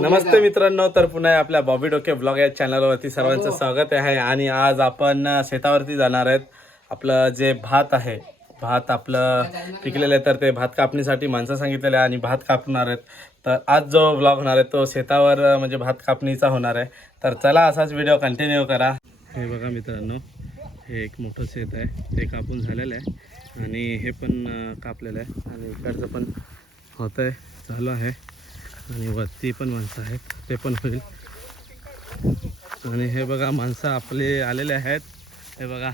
नमस्ते मित्रांनो तर पुन्हा आपल्या बॉबी डोके ब्लॉग या चॅनलवरती सर्वांचं स्वागत आहे आणि आज आपण शेतावरती जाणार आहेत. आपलं जे भात आहे भात आपलं पिकलेलं आहे तर ते भात कापणीसाठी माणसं सांगितलेलं आहे आणि भात कापणार आहेत. तर आज जो ब्लॉग होणार आहे तो शेतावर म्हणजे भात कापणीचा होणार आहे. तर चला असाच व्हिडिओ कंटिन्यू करा. हे बघा मित्रांनो हे एक मोठं शेत आहे. ते कापून झालेलं आहे आणि हे पण कापलेलं आहे. आणि इकडचं पण होतं आहे चालू आहे. आणि वरती पण माणसं आहेत ते पण होईल. आणि हे बघा माणसं आपले आलेले आहेत. हे बघा.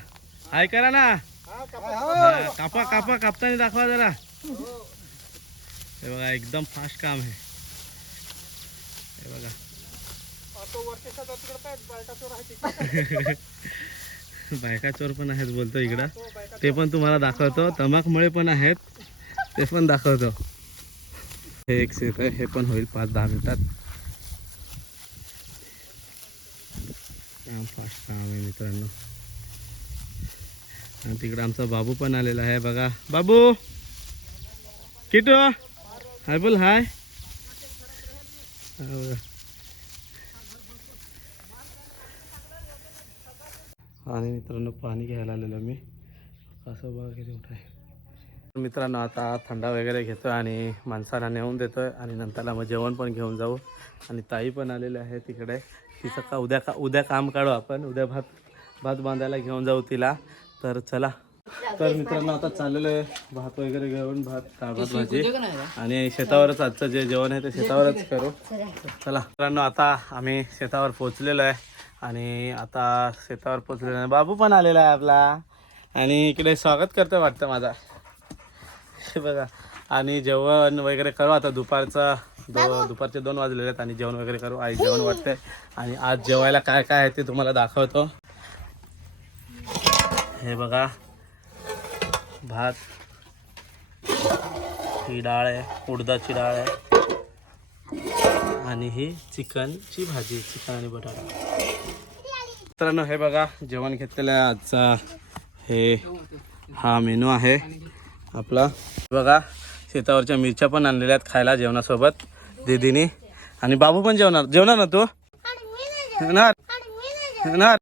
हाय करा ना. कापा कापा कापताना दाखवा जरा. हे बघा एकदम फास्ट काम आहे. हे बघा. बायका चोर पण आहेत बोलतो इकडं. ते पण तुम्हाला दाखवतो. तमाकमुळे पण आहेत. ते पण दाखवतो. हे एक शेत आहे हे पण होईल पाच दहा मिनिटात. फास्ट काम आहे मित्रांनो. आणि तिकडे आमचा बाबू पण आलेला आहे बघा. बाबू! किटो! हाय बोल हाय. आणि मित्रांनो पाणी घ्यायला आलेलो मी. कसं बघा किती मोठं आहे. मित्रांनो आता थंडा वगैरे घेतो आणि माणसाला नेऊन देतो आणि नंतरला मग जेवण पण घेऊन जाऊ. आणि ताई पण आलेले आहे तिकडे. तिचं का उद्या का उद्या काम काढू आपण. उद्या भात भात बांधायला घेऊन जाऊ तिला. तर चला. तर मित्रांनो आता चाललेलं आहे भात वगैरे घेऊन भात डाळ भात भाजी. आणि शेतावरच आजचं जे जेवण आहे ते शेतावरच करू. चला. मित्रांनो आता आम्ही शेतावर पोचलेलो आहे. आणि आता शेतावर पोचलेलो आहे. बाबू पण आलेला आहे आपला. आणि इकडे स्वागत करतो वाटतं माझा. हे बघा. आणि जेवण वगैरे करू. आता दुपारचा दो दुपारचे दोन वाजलेले आहेत आणि जेवण वगैरे करू. आई जेवण वाटतंय. आणि आज जेवायला काय काय आहे ते तुम्हाला दाखवतो. हे बघा. भात. ही डाळ आहे. उडदाची डाळ आहे. आणि ही चिकनची भाजी चिकन आणि बटाटा. मित्रांनो हे बघा. जेवण घेतलेलं आहे आजचा. हे हा मेनू आहे. आपला. बघा शेतावरच्या मिरच्या पण आणलेल्या आहेत खायला जेवणासोबत दिदीने. आणि बाबू पण जेवणार. जेवणार ना तू? जेवणार जेवणार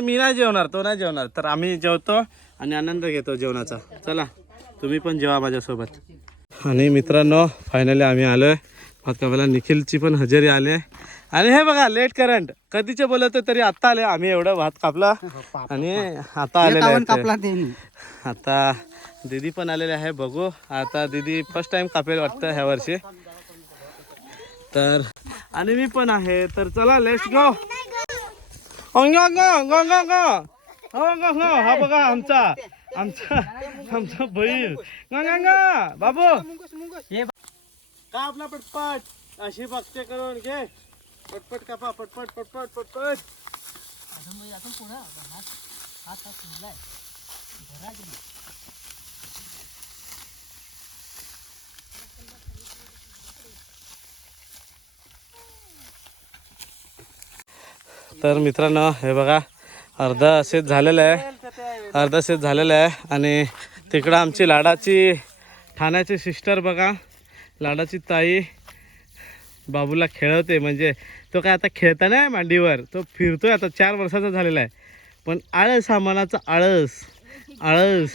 मी नाही जेवणार तो नाही जेवणार. तर आम्ही जेवतो आणि आनंद घेतो जेवणाचा. चला तुम्ही पण जेवा माझ्यासोबत. आणि मित्रांनो फायनली आम्ही आलोय. भात कापायला निखिलची पण हजेरी आले आणि हे बघा लेट करंट कधीचे बोलत तरी आता आले. आम्ही एवढं भात कापला. आणि आता आलेले. आता दीदी पण आलेले आहे बघू. आता दीदी फर्स्ट टाइम कापेल वाटतं ह्या वर्षी. तर आणि मी पण आहे. तर चला लेट्स गो अंग हा बघा आमचा आमचा आमचा बैल. अंग अंग. बाबू. का आपला पटपट. अशी बघते करून घे. पटपट कापा पटपट पटपट पटपट. तर मित्रांनो हे बघा अर्धा शेत झालेलं आहे. अर्धा शेत झालेलं आहे. आणि तिकडं आमची लाडाची ठाण्याची सिस्टर बघा लाडाची ताई. बाबूला खेळवते. म्हणजे तो काय आता खेळता नाही मांडीवर. तो फिरतोय आता. चार वर्षाचा झालेला आहे. पण आळस हा मनाचा आळस. आळस.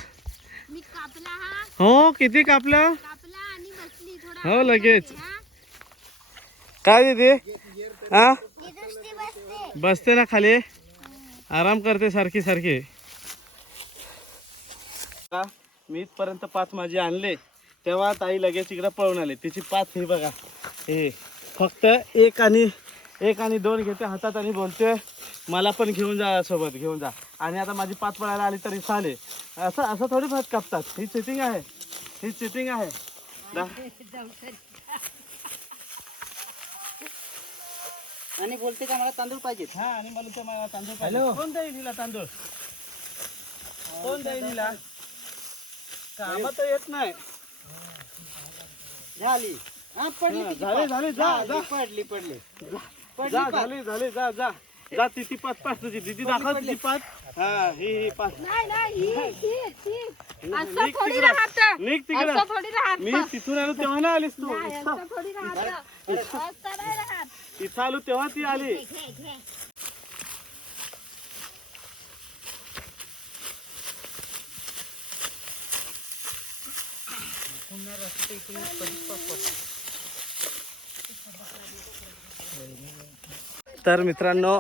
हो किती कापलं? हो लगेच. काय दिदी? हा बसते ना खाली. आराम करते सारखी सारखी. का मी इथपर्यंत पाच माझी आणले. तेव्हा ताई लगेच इकडे पळून आले. तिची पाच हे बघा. हे. फक्त एक आणि एक आणि दोन घेते हातात आणि बोलते मला पण घेऊन जा सोबत घेऊन जा. आणि आता माझी पाच पळायला आली तरी चालेल. असं असं थोडी भात कापतात. ही चिटिंग आहे. ही चिटिंग आहे. दा- आणि बोलते का मला तांदूळ पाहिजेत? हा आणि मला ते मला तांदूळ पाहिजे. कोण देईल हिला तांदूळ? कोण देईल हिला? कामात तर येत नाही. झाली. झाली, जा, झाली, जा. पडली पडली. पडली जा. झाली झाली जा जा. जा तिची पाच पाच तुझी. तिची दाखव तुझी पाच. हा ही ही पाच. नाही नाही ही ही ही. असं निघ थोडी तिकडं. राहत. निघ तिकडं. असं थोडी राहत. मी तिथून आलो तेव्हा नाही आलीस तू. असं थोडी राहत. रस्ता नाही राहत. इथं आलो तेव्हा ती आली. घे घे तर मित्रांनो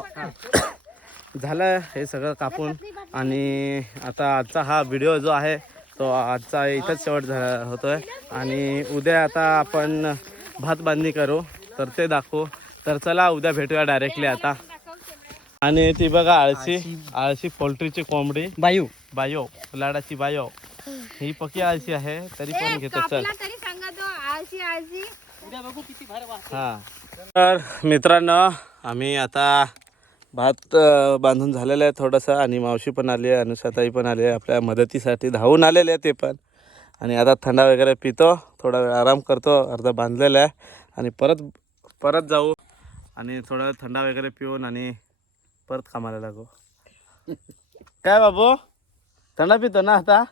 झालं हे सगळं कापून. आणि आता आजचा हा व्हिडिओ जो आहे तो आजचा इथंच शेवट झा होतोय. आणि उद्या आता आपण भात बांधणी करू. तर ते दाखवू. तर चला उद्या भेटूया डायरेक्टली आता. आणि ती बघा आळशी आळशी पोल्ट्रीची कोंबडी. बायू. Bio लाडाची bio. ही पकी आळशी आहे तरी पण घेतो चल. कापला तरी सांगा तो आळशी आळशी. उद्या बघू किती भारी वाटतं हा. तर मित्रांनो आम्ही आता भात बांधून झालेलं आहे थोडंसं. आणि मावशी पण आली आहे अनुषाताई पण आली आहे आपल्या मदतीसाठी धावून आलेले आहे ते पण. आणि आता थंडा वगैरे पितो थोडा वेळ आराम करतो अर्धा बांधलेला आहे. आणि परत परत जाऊ. आणि थोडा वेळ थंडा वगैरे पिऊन आणि परत कामाला लागू. काय बाबू? थंडा पितो ना आता?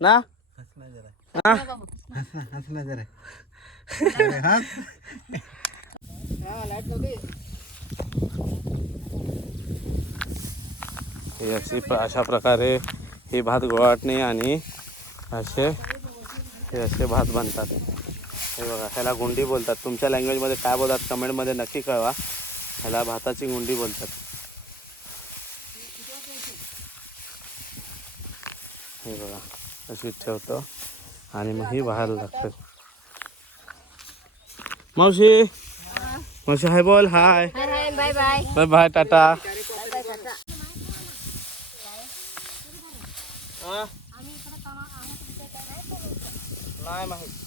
ना? हा हसला जरा हे अशी अशा प्रकारे ही भात गोळाटणी आणि असे हे असे भात बनतात. हे बघा ह्याला गुंडी बोलतात. तुमच्या लँग्वेजमध्ये काय बोलतात कमेंटमध्ये नक्की कळवा. ह्याला भाताची गुंडी बोलतात. हे बघा अशी ठेवतो आणि मग ही बाहेर लागतात मावशी मावशी हाय बोल hi hi hi bye bye bye bye tata हा? नाही माहीत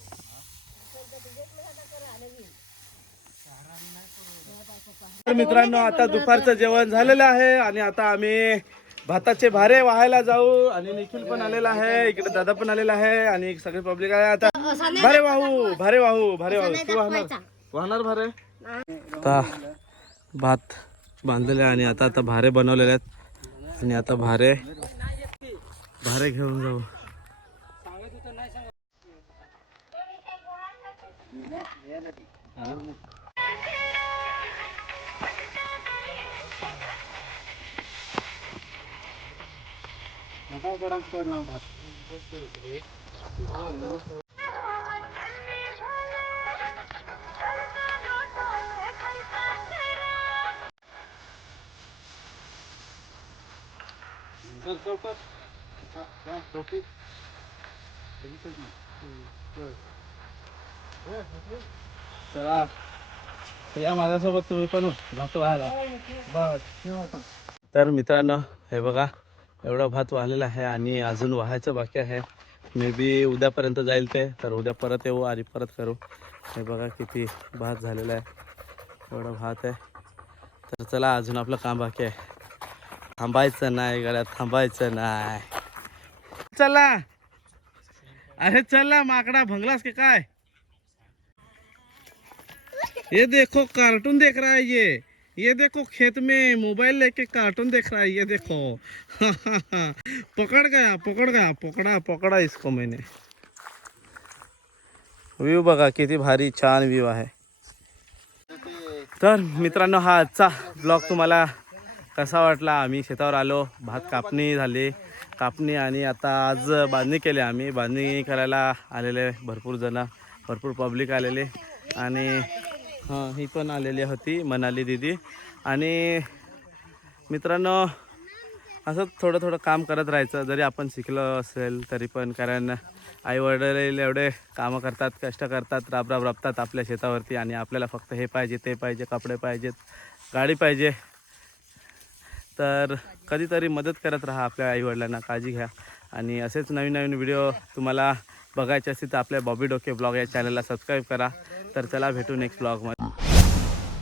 तर मित्रांनो आता दुपारचं जेवण झालेलं आहे आणि आता आम्ही भाताचे भारे वाहायला जाऊ आणि निखिल पण आलेला आहे इकडे दादा पण आलेला आहे आणि सगळे पब्लिक आहे. आता भारे वाहू भारे वाहू भारे वाहू. तू वाहणार? वाहणार भारे? आता भात बांधलेले आणि आता आता भारे बनवलेले आहेत. आणि आता भारे भारे घेऊन जाऊ. चला या माझ्यासोबत तुम्ही पण भात व्हायला तर मित्रांनो हे बघा एवढा भात वाहलेला आहे आणि अजून वाहायचं बाकी आहे. मे बी उद्यापर्यंत जाईल ते तर उद्या परत येऊ आणि परत करू. हे बघा किती भात झालेला आहे. एवढा भात आहे. तर चला अजून आपलं काम बाकी आहे. थांबायचं नाही गड्या थांबायचं नाही. चला. अरे चला माकडा भंगलास की काय? ये देखो कार्टून देख रहा है ये. ये देखो खेत में मोबाइल लेके कार्टून देख रहा है ये देखो। पकड़ गया पकड़ गया पकड़ा पकड़ा इसको मैंने। व्ह्यू बघा किती भारी छान व्ह्यू आहे. तर मित्रांनो हा आजचा ब्लॉग तुम्हाला कसा वाटला? आम्ही शेतावर आलो भात कापणी झाली. कापणी आणि आता आज बांधणी केली आम्ही. बांधणी करायला आलेले भरपूर जण भरपूर पब्लिक आलेले. आणि हां ही पण आलेली होती मनाली दिदी. आणि मित्रांनो असं थोडं थोडं काम करत राहायचं. जरी आपण शिकलो असेल तरी पण कारण आई वडील एवढे कामं करतात कष्ट करतात राबराब राबतात आपल्या शेतावरती. आणि आपल्याला फक्त हे पाहिजे ते पाहिजे कपडे पाहिजेत गाडी पाहिजे. तर कधीतरी मदत करत राहा आपल्या आईवडिलांना काळजी घ्या. आणि असेच नवीन नवीन व्हिडिओ तुम्हाला बघायचे असतील तर आपल्या बॉबी डोके ब्लॉग या चॅनलला सबस्क्राईब करा. तर चला भेटू नेक्स्ट ब्लॉगमध्ये